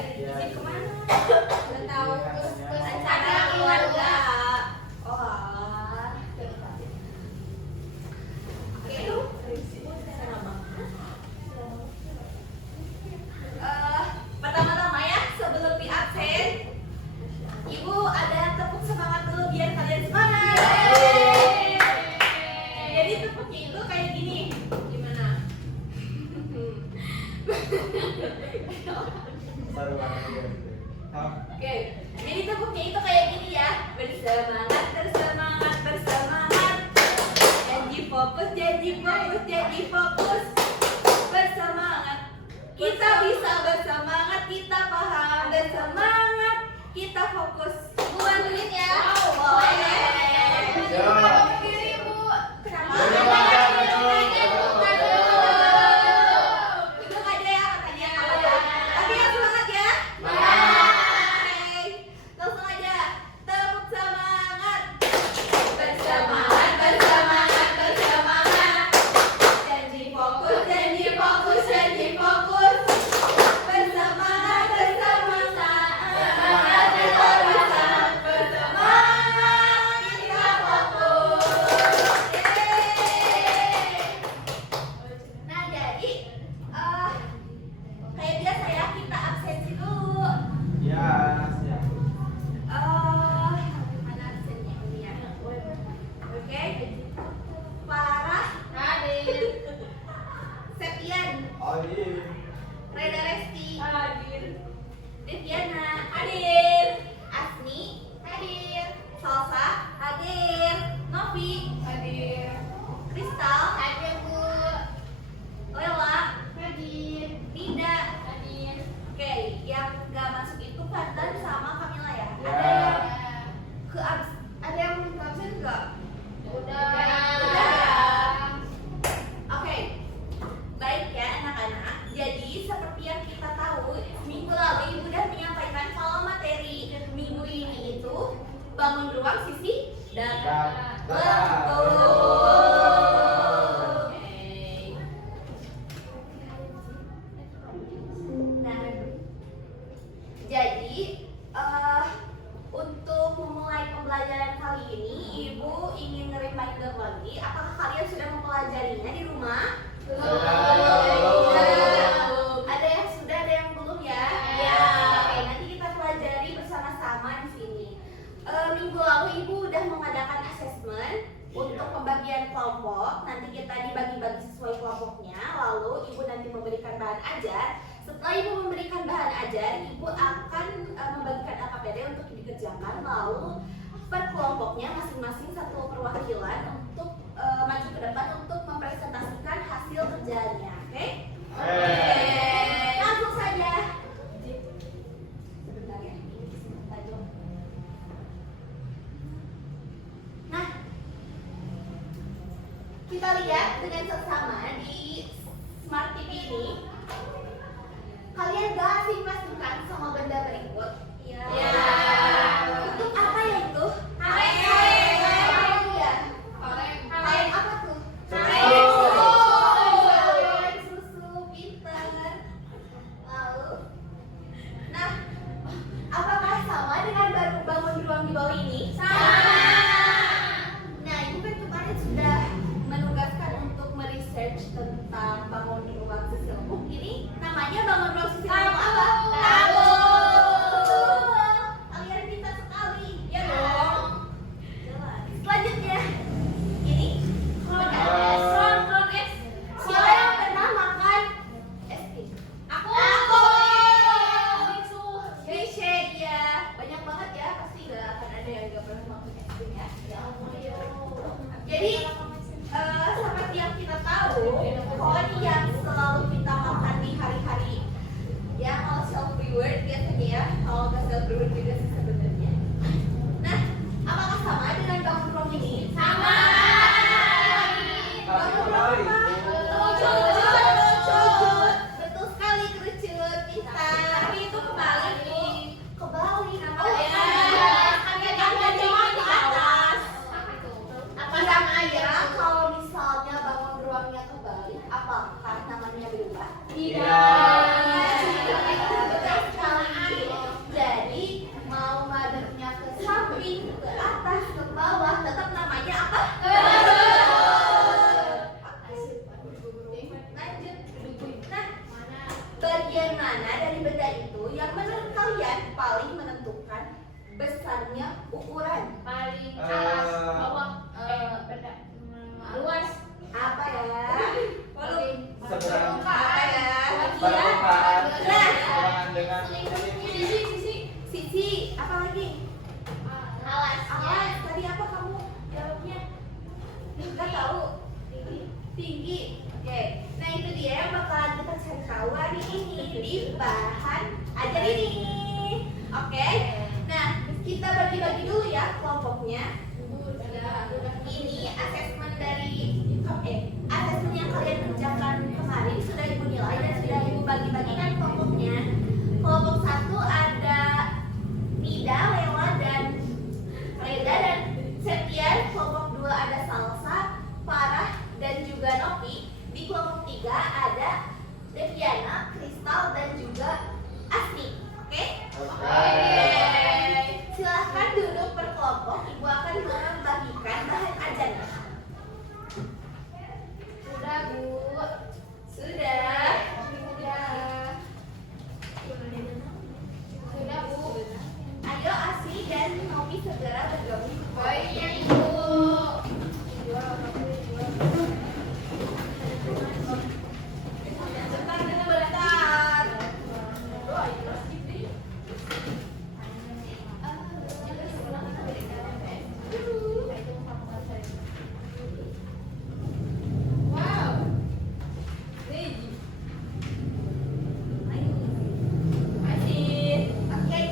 Isi kemana? Nggak tahu. Ke acara keluarga. Oh, alah. Oke, yuk. Pertama-tama ya, sebelum di absen, Ibu ada tepuk semangat dulu biar kalian semangat. Jadi tepuknya itu kayak gini. Gimana? Oke, jadi tepuknya itu kayak gini ya. Bersemangat, bersemangat, bersemangat. Janji fokus, janji fokus, janji fokus. Bersemangat. Kita bisa bersemangat, kita paham bersemangat, kita fokus. Bu bantuin ya. Boleh. Kiri Bu. Kenapa? Duduk aja ya katanya. Tapi yang semangat ya. Oke. Langsung aja. Tepuk semangat. Bersemangat, bersemangat, bersemangat. Janji fokus, janji fokus, janji fokus. Bersemangat, bersemangat. Semangat kita bisa. Bersemangat kita fokus. Nah jadi kayak biasa ya kita absensi dulu. Mana absennya ini ya? Oke. Farah hadir. Septian, Reda Resti hadir. Deviana hadir. Asmi hadir. Salsa hadir. Novi hadir. Kristal hadir Bu. Lela hadir. Dinda hadir. Oke, yang nggak masuk itu Fadlan sama Kamila ya. Ada yang absen nggak? Udah. Oke. Baik ya anak-anak. Jadi seperti yang kita tahu, minggu lalu Ibu udah menyampaikan kalau materi minggu ini itu bangun ruang sisi dan betul. Nah, jadi untuk memulai pembelajaran kali ini, Ibu ingin reminder lagi. Apakah kalian sudah mempelajarinya di rumah? Ada yang sudah, ada yang belum ya? Ya. Oke, nanti kita pelajari bersama-sama di sini. Minggu lalu Ibu udah mengadakan asesmen untuk pembagian kelompok. Nanti kita dibagi-bagi sesuai kelompoknya. Lalu Ibu nanti memberikan bahan ajar. Setelah Ibu memberikan bahan ajar, Ibu akan membagikan LKPD untuk dikerjakan. Lalu per kelompoknya masing-masing satu perwakilan untuk maju ke depan untuk mempresentasikan hasil kerjaannya. Oke? Langsung saja. Sebentar ya. Nah, kita lihat dengan seksama di Smart TV ini. Kalian gak asing pastikan sama benda berikut? Iya. Untuk apa ya itu? Kaleng. Kaleng apa tuh? Kaleng susu. Pintar. bagian mana dari benda itu yang menurut kalian paling menentukan besarnya ukuran? Paling atas, bawah, beda, luas. Apa ya? Seberang Apa ya? permukaan Nah, seberangan dengan sisi. Apa lagi? Alas. Awas. Tadi apa kamu jawabnya? Nggak tahu. Tinggi. Oke. Nah itu dia yang bakalan kita cari tahu hari ini di bahan ajar ini. Oke. Nah kita bagi-bagi dulu ya kelompoknya. Ini asesmen dari asesmen yang kalian kerjakan kemarin sudah ibu nilai dan sudah ibu bagi-bagikan kelompoknya. Kelompok 1 ada Nida, Lela, dan Reda dan Septian. Kelompok 2 ada Salsa, Farah, dan juga Novi. Di kelompok 3 ada Deviana, Kristal, dan juga Asti. Oke? Silahkan duduk per kelompok. Ibu akan membagikan bahan ajarnya. Sudah, Bu. Sudah. Sudah, Bu. Ayo Asti dan Novi segera bergabung. Oh iya, Ibu. Bentar. Wow. Asin. Oke.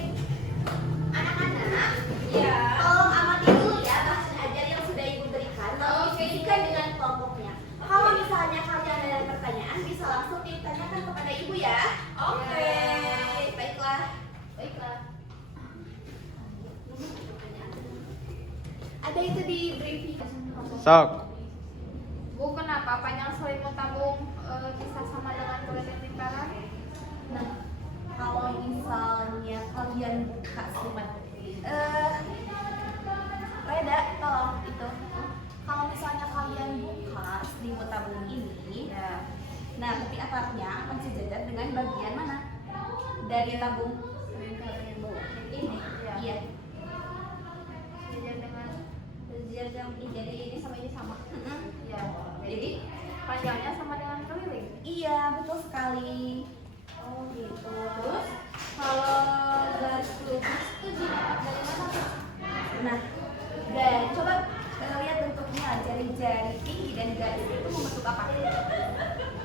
Anak-anak, Ya. tolong amati dulu ya bahan ajar yang sudah ibu berikan. Lalu diskusikan dengan kelompoknya. Kalau misalnya kalian ada pertanyaan, bisa langsung ditanyakan kepada ibu ya. Oke. Baiklah. Ada itu di briefing. sok. Bu, kenapa panjang selimut tabung bisa sama dengan kulit lingkaran? Nah, kalau misalnya kalian buka selimut, Reda, tolong itu. Kalau misalnya kalian buka selimut tabung ini, ya. Nah, tapi atapnya akan sejajar dengan bagian mana? Dari tabung ini. Iya. Sejajar dengan Jadi ini sama ini sama. ya. Jadi Panjangnya sama dengan keliling. iya, betul sekali. Oh gitu. Terus kalau garis lurus itu dari mana? Nah, dan coba lihat bentuknya, jari-jari tinggi dan garis itu membentuk apa?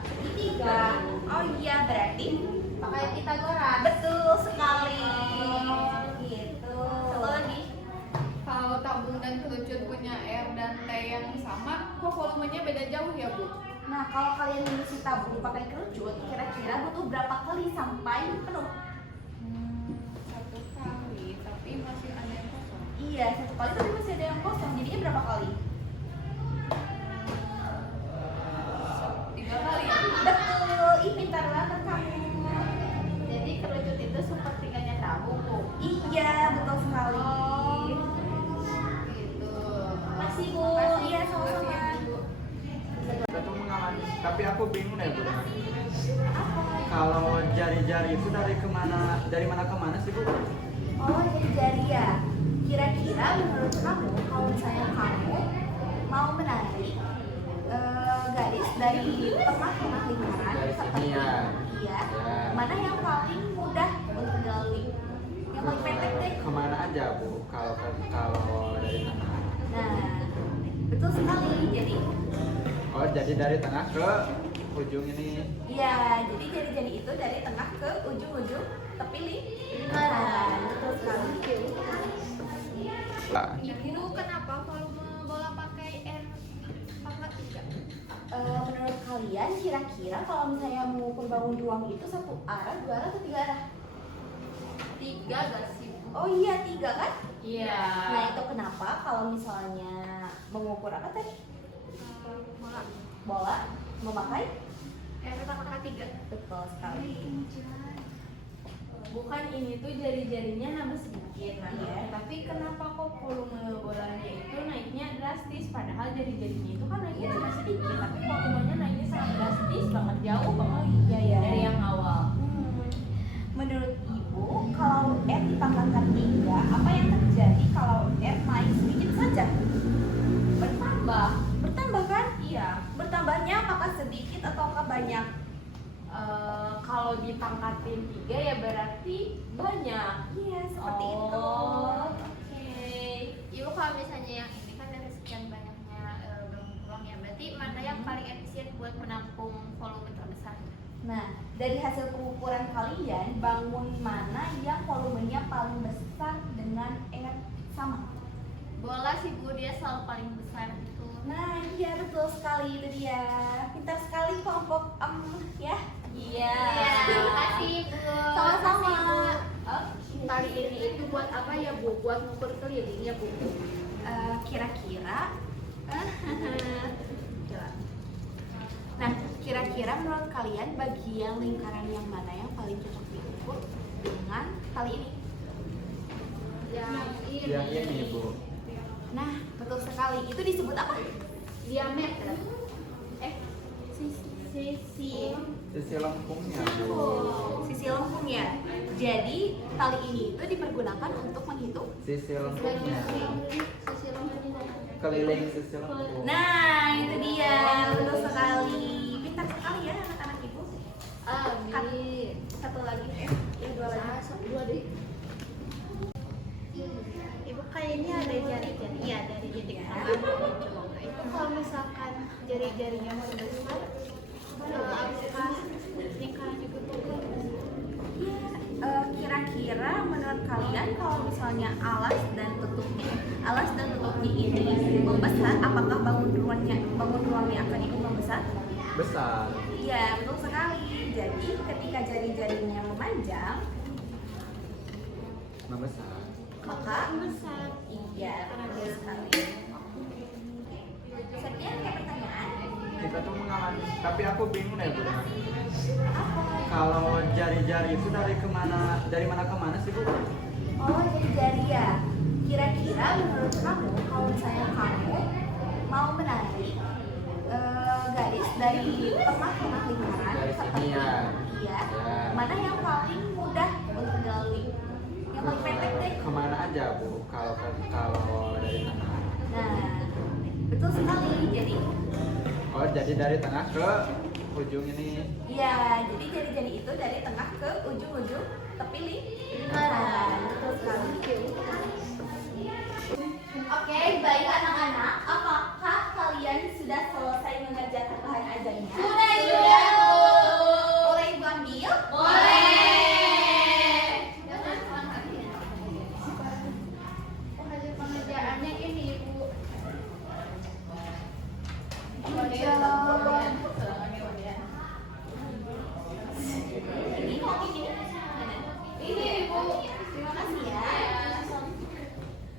Segitiga. Oh iya, berarti Pakai Pitagoras. betul sekali. Gitu. Satu lagi. Kalau tabung dan kerucut punya R dan T yang sama, kok volumenya beda jauh ya, Bu? Nah, kalau kalian mengisi tabung pakai kerucut, kira-kira butuh berapa kali sampai penuh? Satu kali, tapi masih ada yang kosong. Iya, satu kali tapi masih ada yang kosong. Jadinya berapa kali? 3 kali. Betul, ih pintar banget kamu. Jadi kerucut itu sepertiganya tabung, Bu. Iya, betul sekali. Gitu. Makasih Bu. Makasih, Iya, Bu. sama-sama. Kita tuh mengamati. Tapi aku bingung deh, Bu. Apa? Kalau jari-jari itu dari mana ke mana sih, Bu? Oh, jadi jari ya. Kira-kira menurut kamu, kalau misalnya kamu mau menarik garis dari tengah-tengah lingkaran Dari ke sini ya. iya, Ya. mana yang paling mudah untuk dilalui? Yang paling pendek deh. Kemana aja, Bu? Kalau dari tengah. Nah, betul sekali. Oh, jadi dari tengah ke ujung ini. Iya, jadi jari-jari itu dari tengah ke ujung-ujung tepi lingkaran. Betul sekali. Lah. Ibu, kenapa volume bola pakai R pangkat 3? Menurut kalian kira-kira kalau misalnya mengukur bangun ruang itu satu arah, dua arah, atau tiga arah? 3 gak sih, Bu? Oh iya, tiga kan? Iya. Nah itu kenapa kalau misalnya mengukur apa tadi? Bola Bola memakai? R pangkat 3. Betul sekali. Bukan ini tuh jari-jarinya nambah sedikit, nah Iya. tapi kenapa kok volume bolanya itu naiknya drastis, padahal jari-jarinya itu kan naiknya cuma sedikit, tapi volumenya naiknya sangat drastis banget, jauh banget Iya, ya. dari yang awal. sepakatin 3 ya berarti banyak. Iya, seperti itu. Oke. Ibu kalau misalnya yang ini kan dari sekian banyaknya bangun ruang ya, berarti mana yang paling efisien buat menampung volume terbesar? Nah, dari hasil pengukuran kalian, bangun mana yang volumenya paling besar dengan R sama? Bola sih Bu, dia selalu paling besar gitu. Nah, iya betul sekali, itu dia. Pintar sekali kelompok ya. Iya. Terima kasih Bu. Sama-sama. Tali ini itu buat apa ya Bu? Buat ngukur keliling ya Bu? Kira-kira Nah, kira-kira menurut kalian bagian lingkaran yang mana yang paling cocok diukur dengan tali ini? Yang ini Bu. Nah, betul sekali. Itu disebut apa? Diameter. Sisi lengkungnya Bu. Sisi lengkungnya. Jadi, tali ini itu dipergunakan untuk menghitung. Sisi lengkungnya. Sisi lengkung. Keliling sisi lengkung. Nah, itu dia. Betul sekali. Pintar sekali ya anak-anak ibu. Satu lagi. Dua lagi. Dua deh. Ibu kayaknya ada jari-jari ya dari titik Ya. itu kalau misalkan jari-jarinya mau besar apakah lingkaran juga Kira-kira menurut kalian kalau misalnya alas dan tutupnya ini membesar, apakah bangun ruangnya akan ikut membesar? Besar. Iya, betul sekali. Jadi ketika jari-jarinya memanjang, Membesar. maka besar? iya, betul sekali. Sekian ya pertanyaan. Kita tuh mengalami, tapi aku bingung deh Bu. Apa? Kalau jari-jari itu dari mana ke mana sih Bu? Oh, jadi jari ya. Kira-kira menurut kamu kalau misalnya kamu mau menarik garis dari tengah-tengah lingkaran Dari ke sini ya. iya, Ya. mana yang paling mudah untuk dilalui? Yang paling pendek deh. Kemana aja Bu? Kalau dari tengah. Nah, betul sekali. Jadi dari tengah ke ujung ini. Iya, jadi jari-jari itu dari tengah ke ujung-ujung tepi lingkaran. Betul sekali. Oke, baik anak-anak, apakah kalian sudah selesai mengerjakan bahan ajarnya? Sudah, Bu. Boleh Ibu ambil? Hasil pengerjaannya ini Ibu. Ini kok ini? Ini Ibu. Terima kasih ya.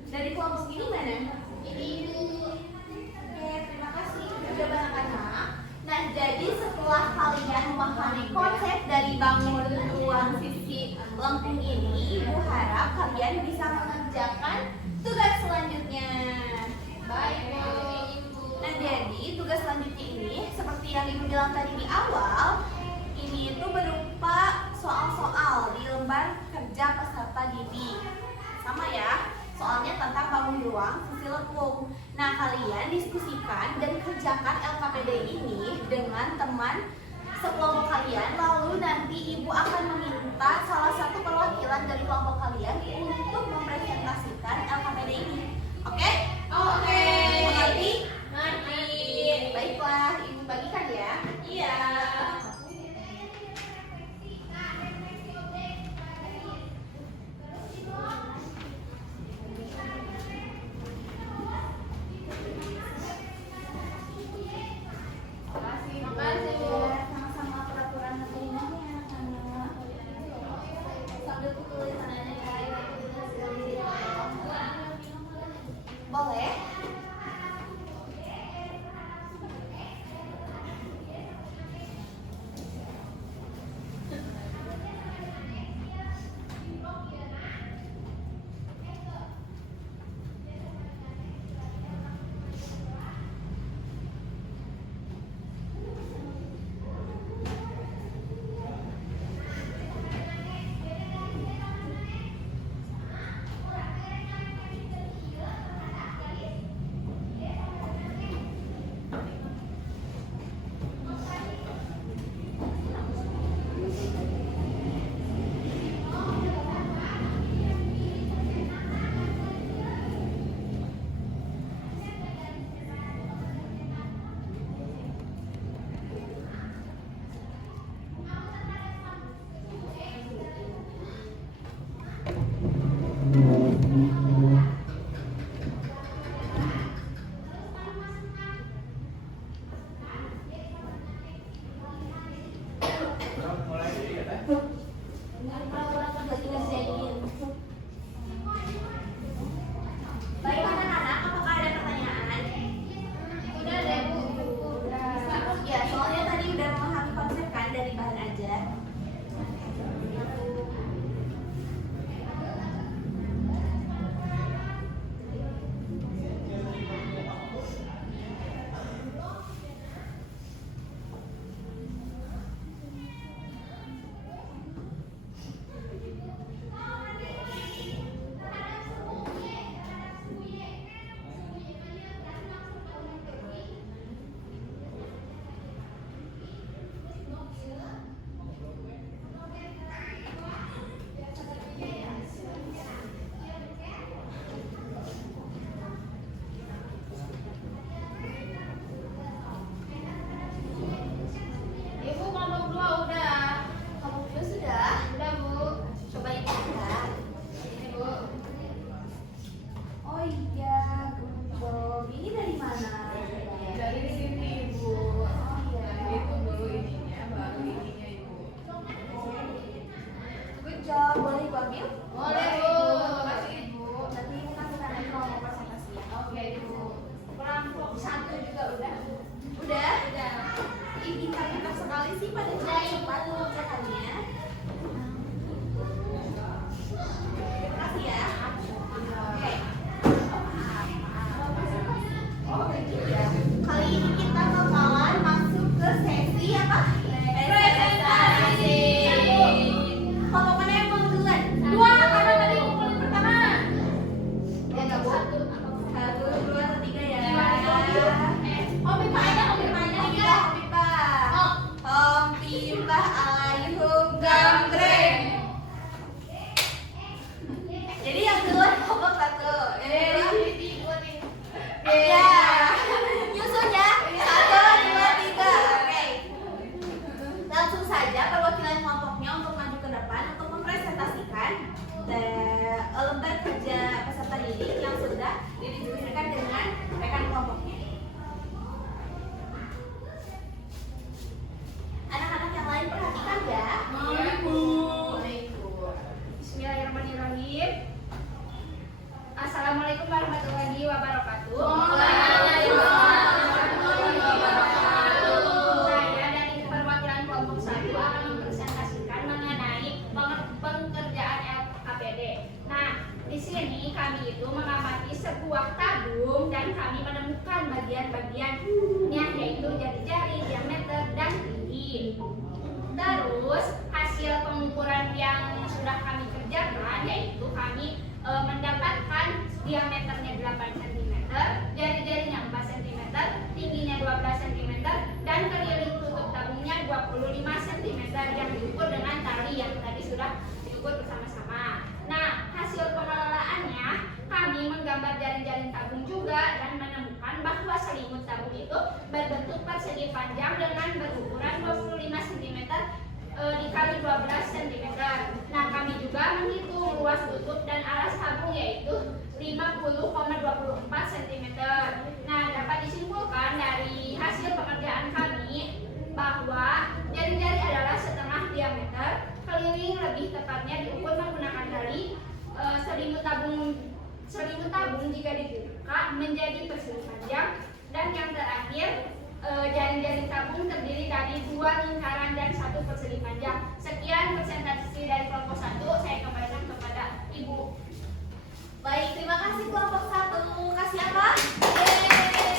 Dari kelompok ini mana? Ini Ibu. Oke, terima kasih juga anak-anak. Nah, jadi setelah kalian memahami konsep dari bangun ruang sisi lengkung ini, Ibu harap kalian bisa mengerjakan tugas selanjutnya. Baik, Bu. Nah, jadi tugas selanjutnya ini seperti yang Ibu bilang tadi di awal, ini itu berupa soal-soal di lembar kerja peserta didik. Sama ya, soalnya tentang bangun ruang sisi lengkung. Nah, kalian diskusikan dan kerjakan LKPD ini dengan teman sekelompok kalian. Lalu nanti Ibu akan meminta salah satu perwakilan dari kelompok kalian untuk mempresentasikan LKPD ini. Oke? Oke. Mengerti? Ngerti. Baiklah, Ibu bagikan ya. Iya. Sama-sama peraturan materinya anak-anak. Sambil tulisannya boleh? job. Boleh Ibu ambil? Boleh, Bu. Makasih, Ibu. Nanti Ibu kasih tanda kelompok presentasi ya. Oke, Ibu. Kelompok 1 juga udah. Udah? Udah. Ih, pintar-pintar sekali sih pada cepat mengerjakannya. Terima kasih ya. Oke. Kali ini kita bakalan masuk ke sesi apa? Presentasi. Kelompok mana yang mau duluan? Dua, karena tadi ngumpulin pertama. Ya nggak Bu? Satu, dua, atau tiga ya? Om Pipa aja, Om Pipa aja. Om Pipa. Om Pipa alaikum gambreng. Jadi yang duluan kelompok 1. Ya. Nyusun ya. 1, 2, 3. Oke. Langsung saja perwakilan kelompoknya untuk maju ke depan untuk mempresentasikan lembar kerja peserta didik yang sudah didistribusikan dengan rekan kelompoknya. Anak-anak yang lain perhatikan ya. Bismillahirrahmanirrahim. Assalamualaikum warahmatullahi wabarakatuh. Saya dari perwakilan kelompok 1 akan mempresentasikan mengenai pengerjaan LKPD. Nah, di sini kami itu mengamati sebuah tabung dan kami menemukan bagian-bagiannya, yaitu jari-jari, diameter, dan tinggi. Terus hasil pengukuran yang sudah kami kerjakan yaitu kami mendapatkan diameternya 8 cm, jari-jarinya 4 cm, tingginya 12 cm, dan keliling tutup tabungnya 25 cm yang diukur dengan tali yang tadi sudah diukur bersama-sama. Nah, hasil pengelolaannya kami menggambar jari-jari tabung juga dan menemukan bahwa selimut tabung itu berbentuk persegi panjang dengan berukuran 25 cm dikali 12 cm. Nah, kami juga menghitung luas tutup dan alas tabung yaitu 50,24 cm. Nah, dapat disimpulkan dari hasil pekerjaan kami bahwa jari-jari adalah setengah diameter, keliling lebih tepatnya diukur menggunakan tali, selimut tabung jika dibuka menjadi persegi panjang, dan yang terakhir jari-jari tabung terdiri dari 2 lingkaran dan 1 persegi panjang. Sekian presentasi dari kelompok 1. Saya kembalikan kepada Ibu. Baik, terima kasih kelompok 1. Kasih apa? Yeay.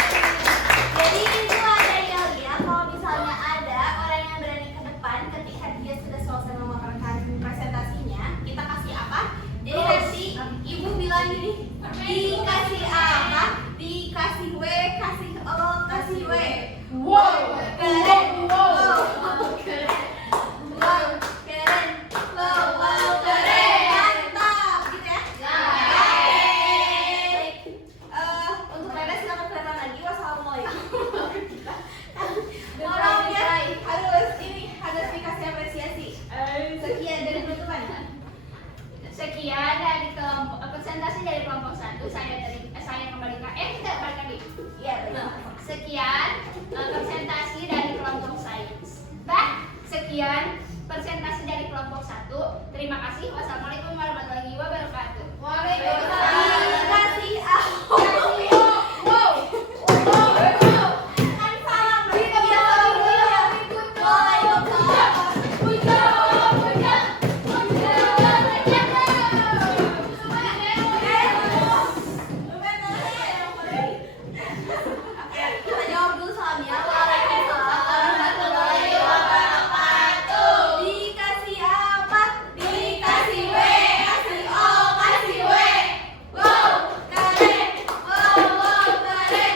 Jadi itu ada yang lihat kalau misalnya ada orang yang berani ke depan ketika dia sudah selesai memaparkan presentasinya, kita kasih apa? Jadi nanti ibu bilang gini, dikasih apa? Dikasih W, kasih O, kasih W. Wow. Keren. Wow. Keren. Wow, keren. Wow, keren. Mantap, gitu ya. Baik. Untuk Lena silakan ke depan lagi. Wassalamualaikum. Maaf ya, harus dikasih apresiasi. Sekian dari penutupan. Sekian dari kelompok presentasi dari kelompok 1. Saya kembali ke tidak balik lagi. Iya, benar. Sekian presentasi dari kelompok sains. Sekian presentasi dari kelompok 1. Terima kasih. Wassalamualaikum warahmatullahi wabarakatuh. Waalaikumsalam. Kasih aku. Kan salah. Kita salah dulu ya. Waalaikumsalam. Kita jawab dulu salamnya. Waalaikumsalam warahmatullahi wabarakatuh. Dikasih apa? Dikasih W, kasih O, kasih W. Wow, keren. Wow, keren.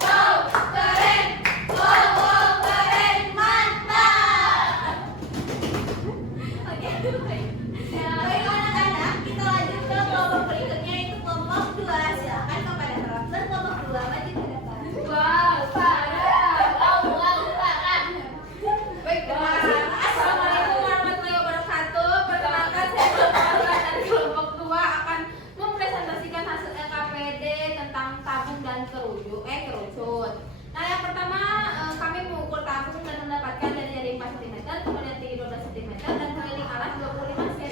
Wow, keren. Wow, keren. Mantap. Oke, baik. Baik anak-anak, kita lanjut ke kelompok berikutnya, yaitu kelompok 2. Silakan kepada perwakilan kelompok 2 maju ke depan. Baik, assalamualaikum warahmatullahi wabarakatuh. Perkenalkan, saya Bapak dari kelompok 2 akan mempresentasikan hasil LKPD tentang tabung dan kerucut. Nah, yang pertama kami mengukur tabung dan mendapatkan jari-jari 4 cm, kemudian tinggi 12 cm dan keliling alas 25 cm.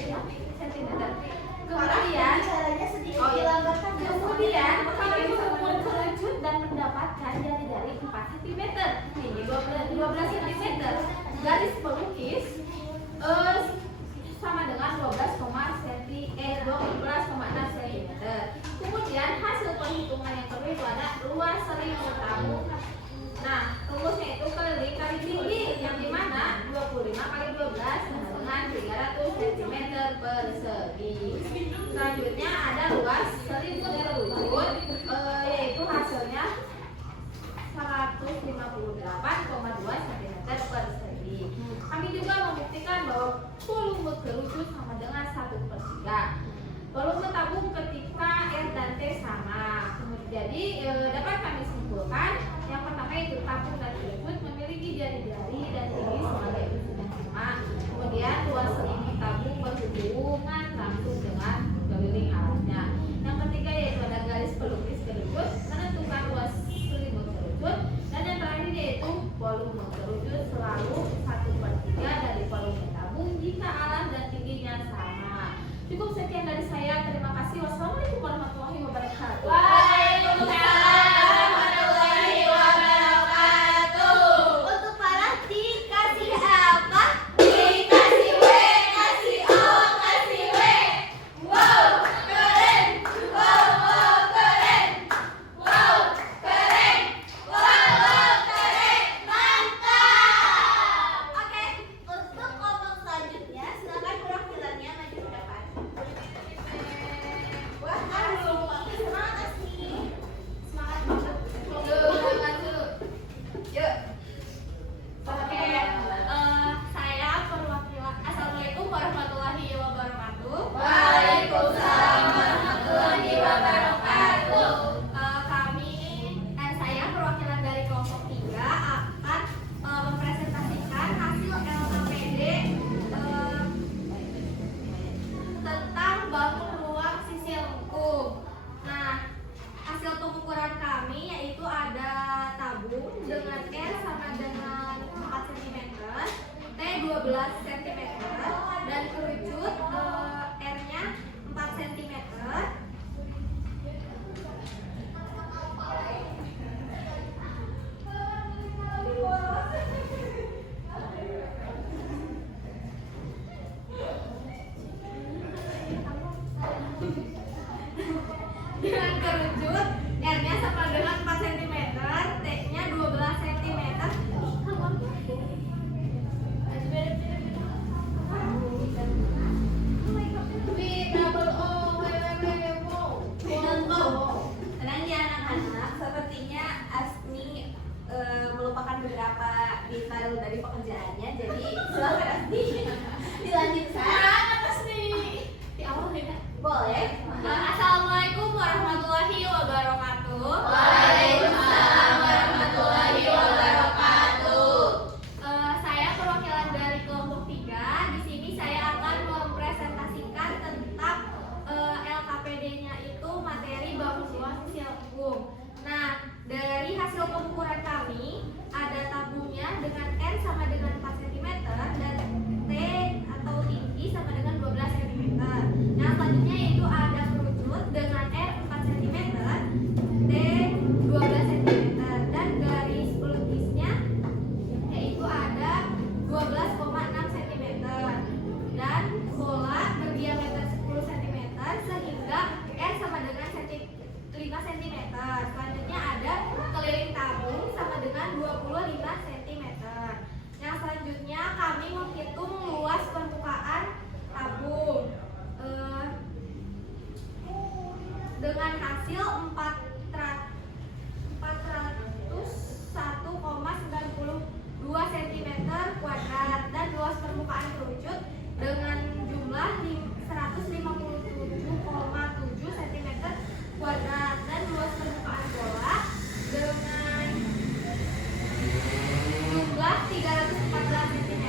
12,6 cm. Kemudian hasil perhitungan yang kedua itu ada luas selimut tabung. Nah, rumusnya itu keliling kali tinggi, yang dimana 25 kali 12 dengan 300 cm persegi. Selanjutnya ada luas selimut kerucut, yaitu hasilnya 158,2 cm persegi. Kami juga membuktikan bahwa volume kerucut sama dengan 1/3. Volume tabung ketika R dan T sama. Jadi dapat kami simpulkan yang pertama itu tabung dan kerucut memiliki jari-jari dan tinggi sebagai unsur yang sama. Kemudian luas selimut tabung berhubungan langsung dengan keliling alatnya. Yang ketiga yaitu ada garis pelukis kerucut menentukan luas selimut kerucut. Dan yang terakhir yaitu volume kerucut selalu 1/3 dari volume tabung jika alat dan tingginya sama. Cukup sekian dari saya. Terima kasih. Wassalamualaikum warahmatullahi wabarakatuh. Waalaikumsalam warahmatullahi wabarakatuh. Untuk para dikasih apa? Dikasih W, kasih O, kasih W. Wow, keren. Wow, keren. Wow, keren. Wow, keren. Mantap. Oke, untuk kelompok selanjutnya silakan perwakilannya maju ke depan. Wah, semangat Asmi. Semangat banget. Yuk. Oke, saya perwakilan. Assalamualaikum warahmatullahi wabarakatuh. Waalaikumsalam warahmatullahi wabarakatuh. Saya perwakilan dari kelompok 3 akan mempresentasikan hasil LKPD tentang bangun ruang sisi lengkung. Nah, hasil pengukuran kami yaitu ada tabung dengan R sama dengan 4 cm, T 12 cm, dan kerucut R-nya 4 cm. Dengan kerucut R-nya sama dengan 4 cm, T-nya 12 cm. Tenang ya anak-anak, sepertinya Asmi melupakan beberapa detail dari pekerjaannya, jadi silakan Asmi dilanjutkan. Di awal ya? Boleh. Assalamualaikum warahmatullahi wabarakatuh. Waalaikumsalam warahmatullahi wabarakatuh. Saya perwakilan dari kelompok 3. Di sini saya akan mempresentasikan tentang LKPD-nya itu materi bangun ruang sisi lengkung. Nah, dari hasil pengukuran kami ada tabungnya dengan R sama dengan 4 cm dan T atau tinggi sama dengan 12 cm. Yang selanjutnya yaitu ada kerucut dengan R 4 cm, T 12 cm, dan garis pelukisnya yaitu ada 12,6 cm dan bola berdiameter 10 cm sehingga R sama dengan 5 cm. Selanjutnya ada keliling tabung sama dengan 25 cm. Yang selanjutnya kami menghitung luas permukaan tabung dengan hasil 401,92 cm kuadrat dan luas permukaan kerucut dengan jumlah 157,7 cm kuadrat dan luas permukaan bola dengan jumlah 314 cm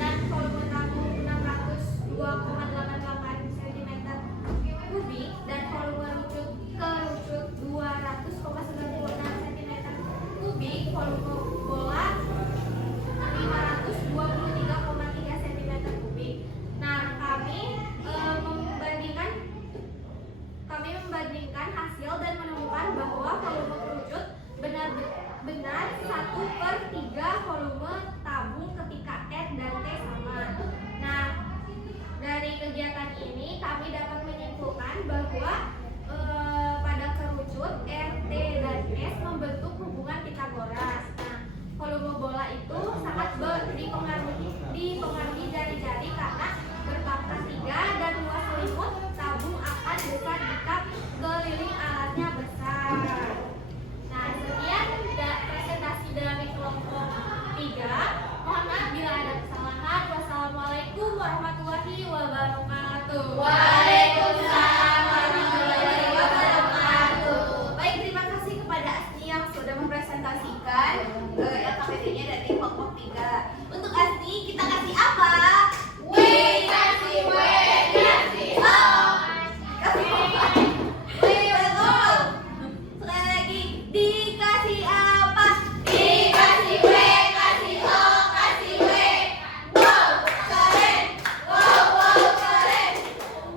dan volume tabung 602,88 cm kubik dan volume kerucut kegiatan ini kami dapat menyimpulkan bahwa pada kerucut RT dan S membentuk hubungan Pitagoras. Nah, volume bola itu sangat dipengaruhi jari-jari karena berpangkat 3 dan luas selimut tabung akan besar jika keliling alatnya besar. Nah, sekian presentasi dari kelompok 3. Mohon maaf bila ada kesalahan. Wassalamualaikum warahmatullahi wabarakatuh. Waalaikumsalam warahmatullahi wabarakatuh. Baik, terima kasih kepada Asni yang sudah mempresentasikan LKPD-nya dari kelompok 3. Untuk Asni, kita kasih apa? Kasih O. Sekali lagi, dikasih apa? Dikasih W, kasih O, kasih W. Wow, keren. Wow, keren.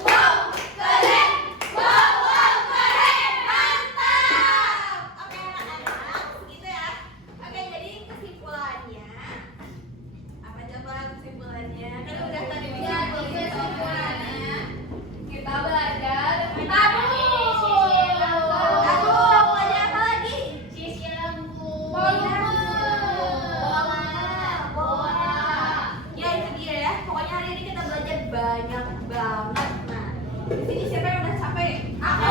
Wow, keren. Wow, keren. Mantap. Oke, anak-anak, gitu ya. Oke, jadi kesimpulannya. Apa coba kesimpulannya? Kan udah tadi bilang kesimpulannya. Kita belajar tabung, belajar apa lagi? Sisi lembu. Bola. Ya itu dia ya. Pokoknya hari ini kita belajar banyak banget. Nah, di sini siapa yang udah capek? Aku.